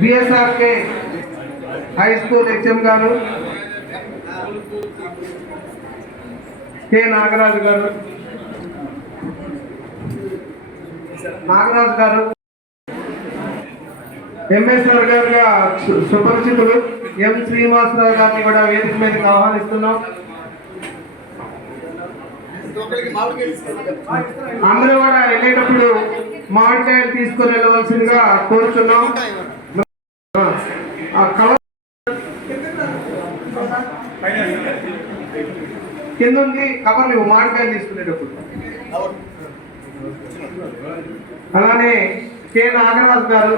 బిఎస్ఆర్కే high school HM గారు, K Nagaraju గారు, MSR గారుగా సుపరిచితులు ఎం శ్రీనివాసరావు గారిని కూడా వేదిక మీదకి ఆహ్వానిస్తున్నాం. అందరూ కూడా వెళ్ళేటప్పుడు మామిడికాయలు తీసుకొని వెళ్ళవలసిందిగా కోరుచున్నాం. కింద ఉంది కవర్లు మామిడికాయలు తీసుకునేటప్పుడు. అలానే కె నాగరాజు గారు,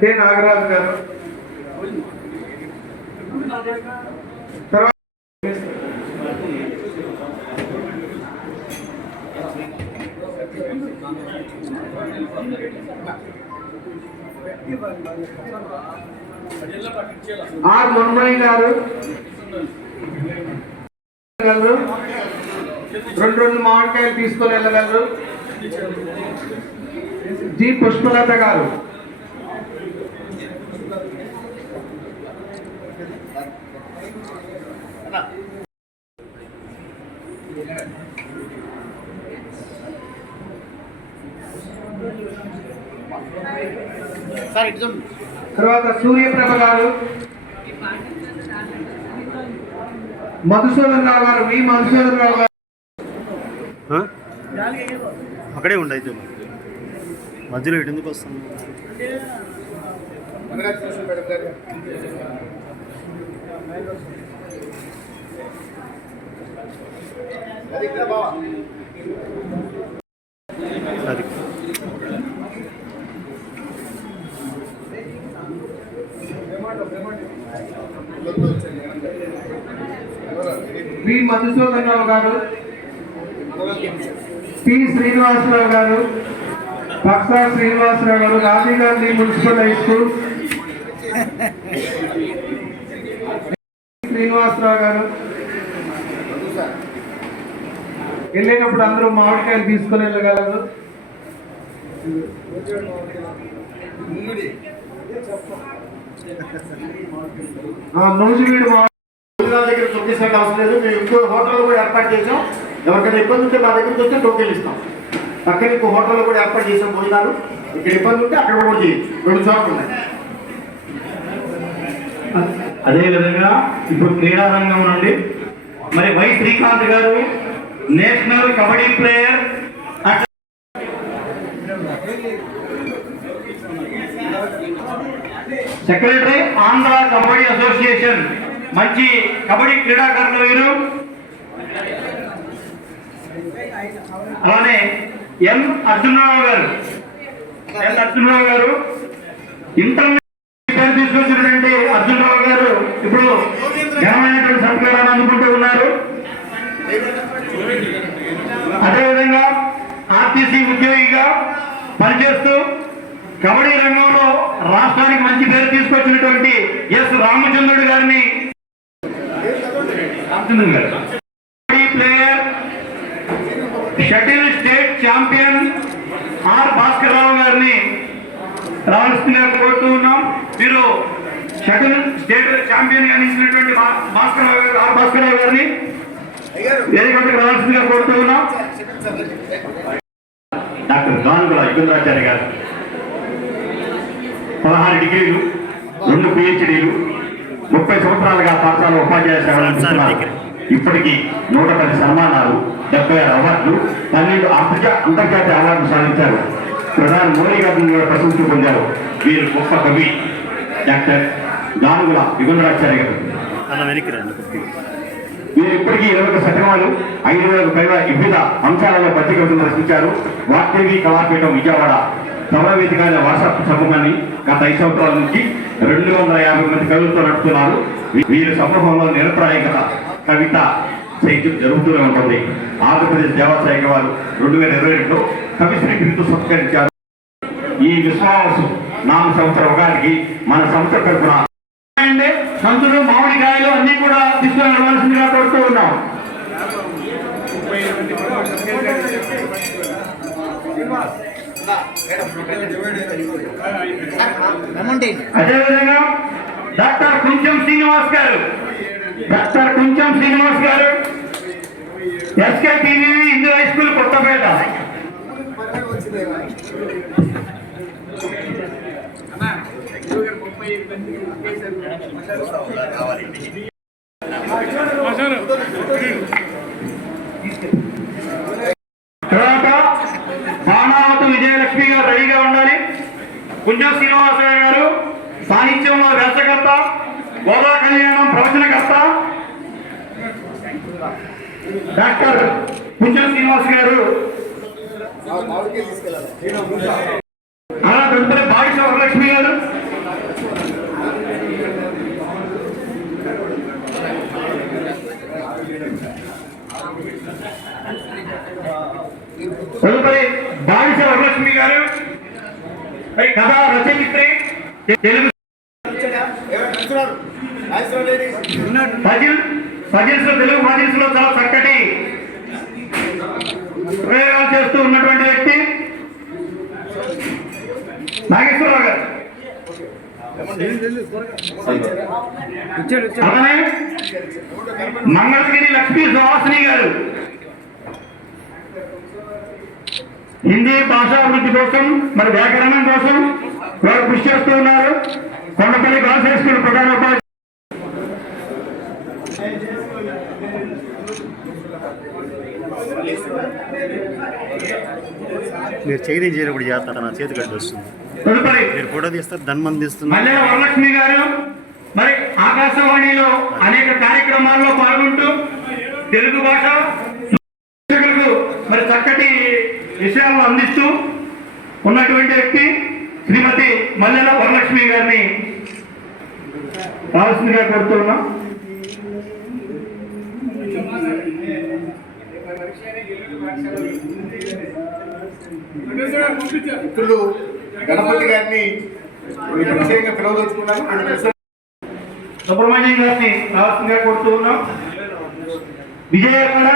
కె నాగరాజు గారు, తర్వాత ఆర్ మున్మణి గారు రెండు మామిడికాయలు తీసుకొని వెళ్ళగలరు. జి పుష్పలత గారు, తర్వాత సూర్యప్రభ గారు, మధుసూదన్ రావు గారు, వి మధుసూదన్ రావు గారు అక్కడే ఉండైతే మధ్యలో ఇటు ఎందుకు వస్తాం? అది వి మధుసూదన్ రావు గారు, పి శ్రీనివాసరావు గారు, పక్సా శ్రీనివాసరావు గారు, Rajiv Gandhi municipal high school Srinivasa Rao గారు. వెళ్ళేటప్పుడు అందరూ మామిడికాయలు తీసుకొని వెళ్ళగలరు. నూజివీడు దగ్గర తొక్కేసరికి అవసరం లేదు. మేము ఇంకో హోటల్ కూడా ఏర్పాటు చేసాం. ఎవరికైనా ఇబ్బంది ఉంటే మా దగ్గరికి వస్తే టోకెన్లు ఇస్తాం. పక్కన ఇంకో హోటల్లో కూడా ఏర్పాటు చేసాం భోజనాలు. ఇక్కడ ఇబ్బంది ఉంటే అక్కడ కూడా చేయొచ్చు. 2 చోట్ల ఉన్నాయి. అదేవిధంగా ఇప్పుడు క్రీడారంగం నుండి మరి వై శ్రీకాంత్ గారు national kabaddi player, secretary Andhra kabaddi association, మంచి కబడ్డీ క్రీడాకారులు వీరు. అలానే ఎం అర్జునరావు గారు ఇంటర్మీడియట్ పేరు తీసుకొచ్చినటువంటి అర్జునరావు గారు ఇప్పుడు ఘనమైనటువంటి సత్కారాన్ని అందుకుంటూ ఉన్నారు. అదేవిధంగా ఆర్టీసీ ఉద్యోగిగా పనిచేస్తూ కబడ్డీ రంగంలో రాష్ట్రానికి మంచి పేరు తీసుకొచ్చినటువంటి ఎస్ రామచంద్రుడు గారిని, kabaddi player, shuttle state champion R Bhaskar Rao గారిని రావాల్సిందిగా కోరుతూ ఉన్నాం. మీరు షటిల్ స్టేట్ ఛాంపియన్ గా నిలిచినటువంటి ఆర్ భాస్కర్ రావు గారిని వేదికకు రావాల్సిందిగా కోరుతూ ఉన్నాం. డాక్టర్ గానుగుల యుగంధరాచార్య గారు 16 డిగ్రీలు, 2 PhDలు, 30 సంవత్సరాలుగా పాఠశాల ఉపాధ్యాయ సేవలు అందిస్తున్నారు. ఇప్పటికీ 110 సన్మానాలు, 76 అవార్డులు, 12 అంతర్జాతీయ అవార్డులు సాధించారు. ప్రధాని మోడీ గారు ప్రశంసలు పొందారు. వీరు గొప్ప కవి డాక్టర్ గానుగుల యుగంధరాచార్య గారు. వీరు ఇప్పటికీ 21 శతకాలు, 5,000కు పైగా వివిధ అంశాలలో పత్రికలు రచించారు. వాగ్దేవి కళాపీఠం విజయవాడ సభావేదికైన వాట్సాప్ సమూహాన్ని గత 5 సంవత్సరాల నుంచి 250 మంది కవులతో నడుపుతున్నారు. వీరి సమూహంలో నిరప్రాయకత, కవిత, సాహిత్యం జరుగుతూనే ఉంటుంది. ఆంధ్రప్రదేశ్ దేవాదాయ వారు 2022లో కవిశ్రీ బిరుదు సత్కరించారు. ఈ విశ్వాసు నామ సంవత్సర ఉగాదికి మన సంస్థ తరఫున సంతులు, మామిడికాయలు అన్ని కూడా తీసుకొని వెళ్ళవలసిందిగా కోరుతూ ఉన్నాం. అదేవిధంగా డాక్టర్ కుంచం శ్రీనివాస్ గారు, SK TV Hindu high school Kothapeta. తర్వాత బాణావతి విజయలక్ష్మి గారు రెడీగా ఉండాలి. కుంజం శ్రీనివాసరావు గారు సాహిత్యంలో వ్యాసకర్త, గోదా కళ్యాణం ప్రవచనకర్త. డాక్టర్ కుంజం శ్రీనివాస్ గారు అలా తదుపరి బాయిష వరలక్ష్మి గారు, తదుపరి బాయిష వరలక్ష్మి గారు కథా రచయిత్రి, తెలుగు ఫజిల్స్ తెలుగు ఫజిల్స్ లో చాలా చక్కటి ప్రయోగాలు చేస్తూ ఉన్నటువంటి వ్యక్తి నాగేశ్వరరావు గారు. అలానే మంగళగిరి లక్ష్మీ సుహాసిని గారు హిందీ భాషాభివృద్ధి కోసం మరి వ్యాకరణం కోసం వారు కృషి చేస్తూ ఉన్నారు. కొండపల్లి గర్ల్స్ హై స్కూల్ ప్రధానోపాధ్యాయులు. మీరు చేయి చేయనప్పుడు చేస్తారా? నా చేతి కట్టి వస్తుంది. తదుపరి మీరు ఫోటో తీస్తారు, ధన్మం తీస్తున్నారు. మల్లె వరలక్ష్మి గారు మరి ఆకాశవాణిలో అనేక కార్యక్రమాల్లో పాల్గొంటూ తెలుగు భాష శిక్షకులకు మరి చక్కటి విషయాలను అందిస్తూ ఉన్నటువంటి వ్యక్తి శ్రీమతి మల్లెల వరలక్ష్మి గారిని కావాల్సిందిగా కోరుతున్నాం. మిత్రులు గణపతి గారిని ప్రత్యేకంగా పిలవదలుచుకున్నారు. సుబ్రహ్మణ్యం గారిని కావాల్సిందిగా కోరుతూ ఉన్నాం. విజయ కూడా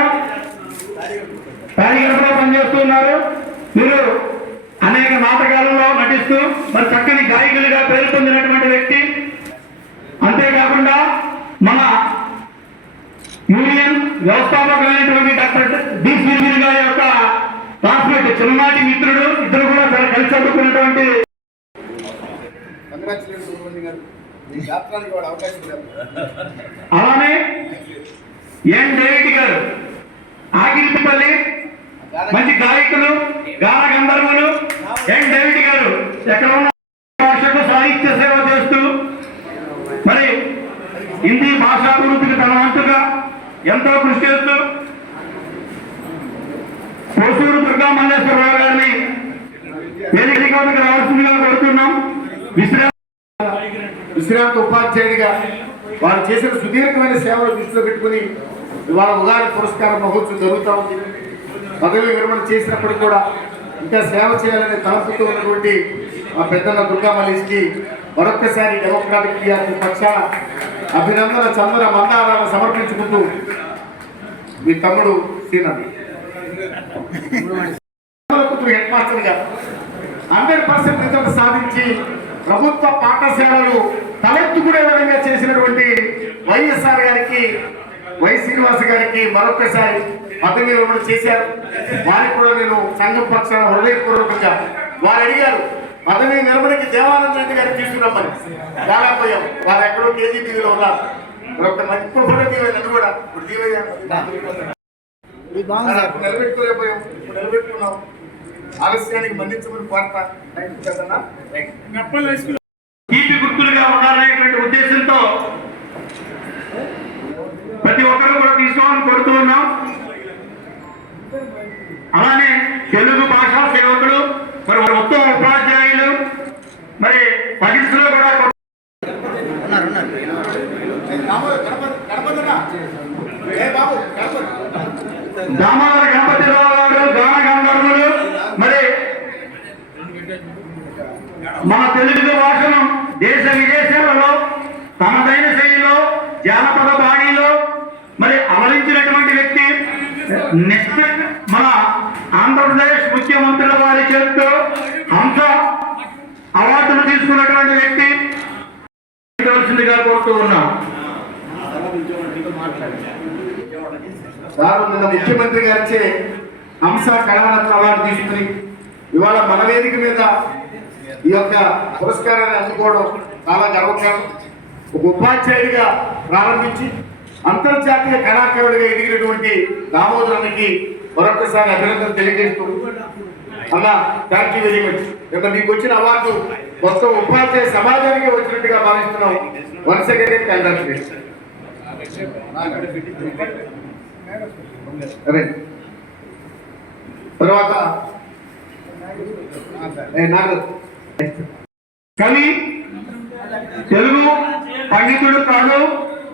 కార్యకర్తలో పనిచేస్తున్నారు. మీరు అనేక నాటకాలలో నటిస్తూ మరి చక్కని గాయకులుగా పేరు పొందినటువంటి వ్యక్తి. అంతేకాకుండా మన యూనియన్ వ్యవస్థాపకులైనటువంటి డాక్టర్ డి శ్రీగిరి గారి యొక్క క్లాస్మేట్, చిన్ననాటి మిత్రుడు. ఇద్దరు కూడా చాలా కలిసి చదువుకున్నటువంటి. అలానే ఎన్ డేవిడ్ గారు ఆగిరిపల్లి మంచి గాయకులు, గాన గంధర్వులు. ఎన్ డేవిడ్ గారు ఎక్కడ ఉన్న భాషకు సాహిత్య సేవ చేస్తూ మరి హిందీ భాషాభివృద్ధికి తన వంతుగా ఎంతో కృషి చేస్తూ కోసూరు దుర్గా మల్లేశ్వరరావు గారిని వేదికగా రావాల్సిందిగా కోరుతున్నాం. విశ్రాంత ఉపాధ్యాయుడిగా వారు చేసిన సుదీర్ఘమైన సేవలు దృష్టిలో పెట్టుకుని ఇవాళ ఉగాది పురస్కార మహోత్సవం జరుగుతూ ఉంది. పదవి విరమణ చేసినప్పుడు కూడా ఇంకా సేవ చేయాలనే తలపుతూ ఉన్నటువంటి మా పెద్దన్న దుర్గా మల్లేష్కి మరొక్కసారి డెమోక్రాటిక్ టీఆర్పీ పక్షాన అభినందన చందన మందారాలను సమర్పించుకుంటూ మీ తమ్ముడు సీనర్ హెడ్ మాస్టర్గా 100% రిజల్ట్ సాధించి ప్రభుత్వ పాఠశాలలు తలెత్తుకునే విధంగా చేసినటువంటి వైఎస్ఆర్ గారికి, వై శ్రీనివాస్ గారికి మరొకసారి పదవి విరమణ చేశారు. వారికి కూడా నేను సంఘం పక్షాన హృదయపూర్వకంగా వారు అడిగారు పదవి విరమణకి దేవానంద రెడ్డి గారికి తీసుకురమ్మని. రాలేకపోయాం. వారు ఎక్కడో కేజీబీలో ఉన్నారు. ఇప్పుడు కూడా నన్ను కూడా నిలబెట్టుకోలేకపోయాం. ఇప్పుడు నిలబెట్టుకున్నాం. ఆలస్యానికి మన్నించమని కోరతా. తీపి గుర్తులుగా ఉండాలనేటువంటి ఉద్దేశంతో ప్రతి ఒక్కరు కూడా తీసుకోవాలని కోరుతూ ఉన్నాం. అలానే తెలుగు భాషా సేవకులు మరి ఉత్తమ ఉపాధ్యాయులు మరి పరీక్షలో కూడా దామోదర గణపతిరావు గారు గాన గంధర్వులు మరి మన తెలుగు భాషను దేశ విదేశాలలో తమదైన శైలిలో జానపద బాణిలో మరి అమరించినటువంటి వ్యక్తి. నెక్స్ట్ మన ఆంధ్రప్రదేశ్ ముఖ్యమంత్రుల వారి చేతితో హంస అవార్డును తీసుకున్నటువంటి వ్యక్తి కావాల్సిందిగా కోరుతూ ఉన్నాం. సార్ నిన్న ముఖ్యమంత్రి గారిచే హంస కళారత్న అవార్డు తీసుకుని ఇవాళ మన వేదిక మీద ఈ యొక్క పురస్కారాన్ని అందుకోవడం చాలా గర్వకారణం. ఒక ఉపాధ్యాయుడిగా ప్రారంభించి అంతర్జాతీయ కళాకారుడిగా ఎదిగినటువంటి దామోదరానికి మరొకసారి అభినందనలు తెలియజేస్తూ అలా థ్యాంక్ యూ వెరీ మచ్. నిన్న మీకు వచ్చిన అవార్డు మొత్తం ఉపాధ్యాయ సమాజానికి వచ్చినట్టుగా భావిస్తున్నాం. Once again congratulation. తర్వాత కవి, తెలుగు పండితుడు కాదు,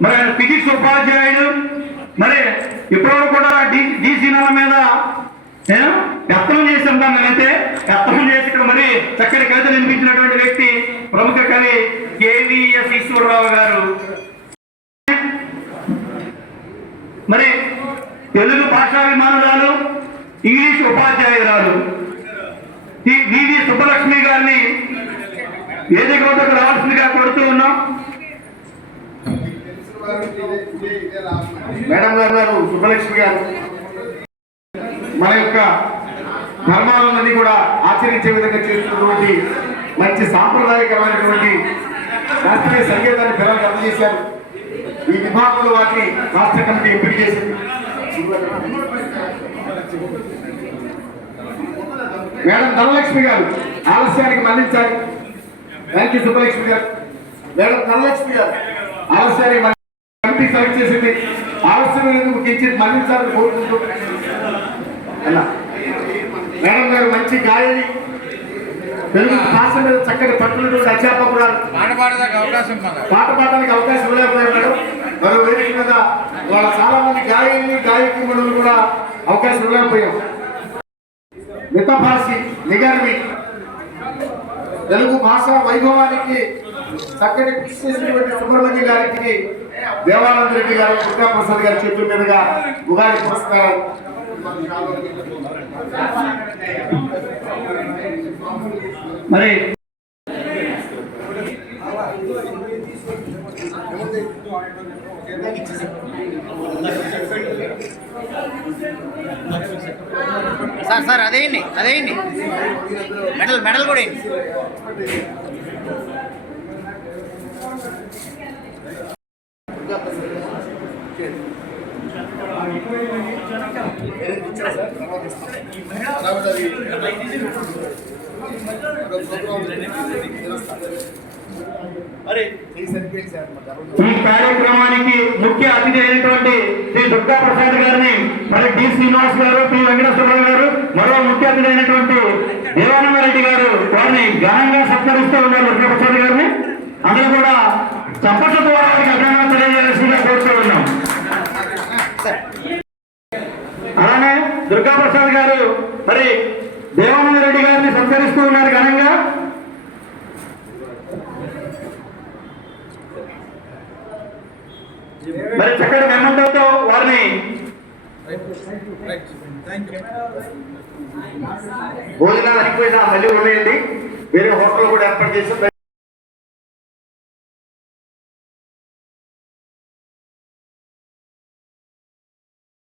మరి ఆయన ఫిజిక్స్ ఉపాధ్యాయుడు. మరి ఇప్పుడు కూడా డీసీ నెల మీద ఎత్తనం చేసి ఉంటాం. అయితే ఎత్తనం చేసి ఇక్కడ మరి చక్కటి కవితలు వినిపించినటువంటి వ్యక్తి ప్రముఖ కవి కేవీఎస్ ఈశ్వరరావు గారు. మరి తెలుగు భాషాభిమానురాలు, ఇంగ్లీష్ ఉపాధ్యాయురాలు వివి సుబ్బలక్ష్మి గారిని వేదిక వద్దకు రావాల్సిందిగా కోరుతూ ఉన్నాం. మేడం గారు సుబ్బలక్ష్మి గారు మన యొక్క ధర్మాలన్నీ కూడా ఆచరించే విధంగా చేస్తున్నటువంటి మంచి సాంప్రదాయకరమైనటువంటి శాస్త్రీయ సంగీతాన్ని పిల్లలకు అందజేశారు. ఈ విభాగంలో వాటిని రాష్ట్ర కమిటీ ఎంపిక చేసింది. మేడం ధనలక్ష్మి గారు ఆలస్యానికి మన్నించాలి. థ్యాంక్ యూ సుబ్బలక్ష్మి గారు. మేడం ధనలక్ష్మి గారు ఆలస్యానికి కమిటీ సెలెక్ట్ చేసింది. ఆలస్యం కించిత్ మన్నించాలని కోరుకుంటూ అలా మేడం గారు మంచి గాయని, తెలుగు భాష మీద చక్కటి పట్టున్నటువంటి అధ్యాపకురాలు. పాట పాడడానికి అవకాశం ఇవ్వలేకపోయారు మేడం. మరో వేదిక మీద వాళ్ళ చాలా మంది గాయని గాయకులు కూడా అవకాశం ఇవ్వలేకపోయాం. మితభాషి నిగర్వి తెలుగు భాష వైభవానికి చక్కటి కృషి చేసినటువంటి సుబ్రహ్మణ్య గారికి దేవానంద రెడ్డి గారు, దుర్గాప్రసాద్ గారి చేతుల మీదుగా ఉగాది పురస్కారం. మరి సార్ అదేండి మెడల్ కూడా ఈ కార్యక్రమానికి ముఖ్య అతిథి అయినటువంటి శ్రీ దుర్గా ప్రసాద్ గారిని, మరి డి శ్రీనివాస్ గారు, పి వెంకటేశ్వరరావు గారు, మరో ముఖ్య అతిథి అయినటువంటి దేవానంద రెడ్డి గారు వారిని ఘనంగా సత్కరిస్తూ ఉన్నారు. దుర్గా ప్రసాద్ గారిని అందరూ కూడా చప్పట్ల ద్వారా వారికి అభినందన తెలియజేయాల్సిందిగా కోరుతూ ఉన్నాం. అలానే దుర్గా ప్రసాద్ గారు మరి దేవానంద రెడ్డి గారిని సత్కరిస్తూ ఉన్నారు ఘనంగా. మరి చక్కటి మెమంటోతో వారిని భోజనాలు అయిపోయినా మళ్ళీ ఉన్నాయండి. వేరే హోటల్ కూడా ఏర్పాటు చేసి